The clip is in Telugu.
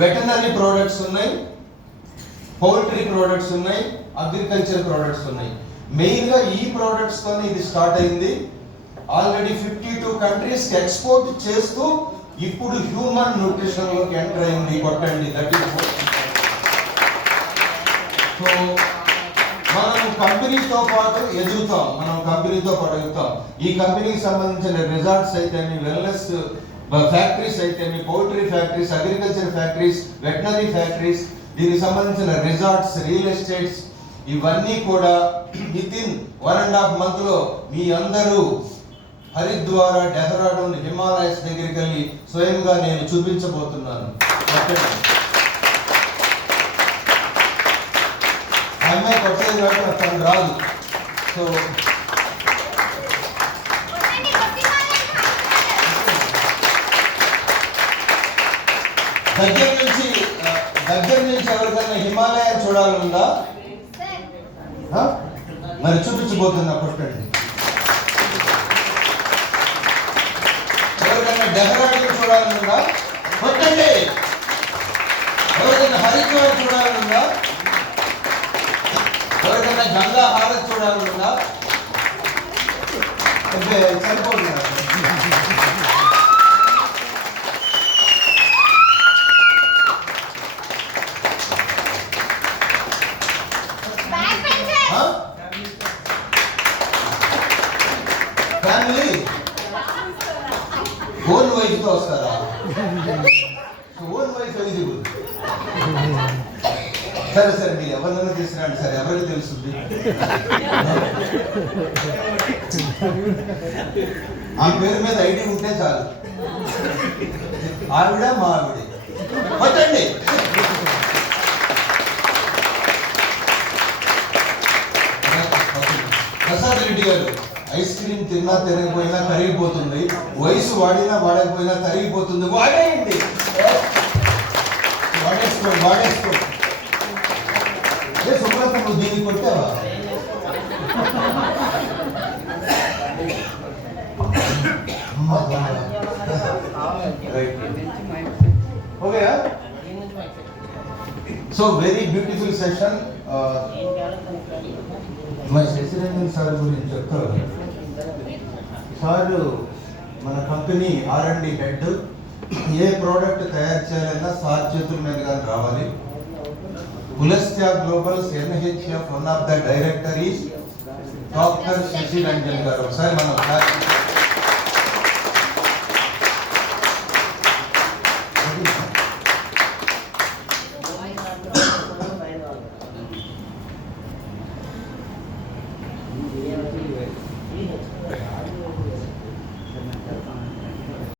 వెటనరీ ప్రోడక్ట్స్ ఉన్నాయి, పౌల్ట్రీ ప్రోడక్ట్స్ ఉన్నాయి, అగ్రికల్చర్ ప్రోడక్ట్స్ ఉన్నాయి. మెయిన్గా ఈ ప్రోడక్ట్స్ తోనే ఇది స్టార్ట్ అయింది. ఆల్రెడీ 52 కంట్రీస్కి ఎక్స్పోర్ట్ చేస్తూ ఇప్పుడు హ్యూమన్ న్యూట్రిషన్లోకి ఎంటర్ అయింది. కొట్టండి, దట్ ఈస్. సో మనం కంపెనీతో పాటు ఎదుగుతాం, ఈ కంపెనీకి సంబంధించిన రిసార్ట్స్ అయితేమి, వెల్నెస్ ఫ్యాక్టరీస్ అయితేమి, poultry factories, agriculture factories, veterinary factories, దీనికి సంబంధించిన రిసార్ట్స్, రియల్ ఎస్టేట్స్, ఇవన్నీ కూడా వితిన్ 1.5 month లో మీ అందరూ హరిద్వార్, డెహ్రాడూన్, హిమాలయస్ దగ్గరికి వెళ్ళి స్వయంగా నేను చూపించబోతున్నాను. అమ్మాయి కొట్టేది కాబట్టి తను రాదు. సో దగ్గర నుంచి ఎవరికైనా హిమాలయాన్ని చూడాలనుందా? మరి చూపించబోతున్నా, కొట్టండి. ఎవరికైనా డెహ్రాడూన్ చూడాలనుందా? కొట్టండి. ఎవరికైనా హరిద్వార్ చూడాలనుందా? ఎవరికైనా గంగా హారత్ చూడాలనుందా? అంటే సరిపోతుంది. ఫ్యామిలీ ఓన్ వైఫ్ తో వస్తారా? Own wife eligible. సరే మీరు ఎవరినైనా తీసుకురండి సార్, ఎవరికి తెలుస్తుంది. ఆ పేరు మీద ఐడి ఉంటే చాలు. ఆవిడ మా ఆవిడ. కొట్టండి. ప్రసాద్ రెడ్డి గారు, ఐస్ క్రీమ్ తిన్నా తినకపోయినా కరిగిపోతుంది, వయసు వాడినా వాడకపోయినా కరిగిపోతుంది, వాడేయండి. వాడేసుకో. సుబ్రత, నువ్వు దీన్ని కొట్టావా? Okay. So very beautiful session. మా శశిరంజన్ సార్ గురించి చెప్తారు. సార్ మన కంపెనీ R&D హెడ్. ఏ ప్రోడక్ట్ తయారు చేయాలన్నా సార్ చేతుల మీద కానీ రావాలి. Pulastya globals NHF one of the director is doctor Shashiranjan garu. ఒకసారి మనం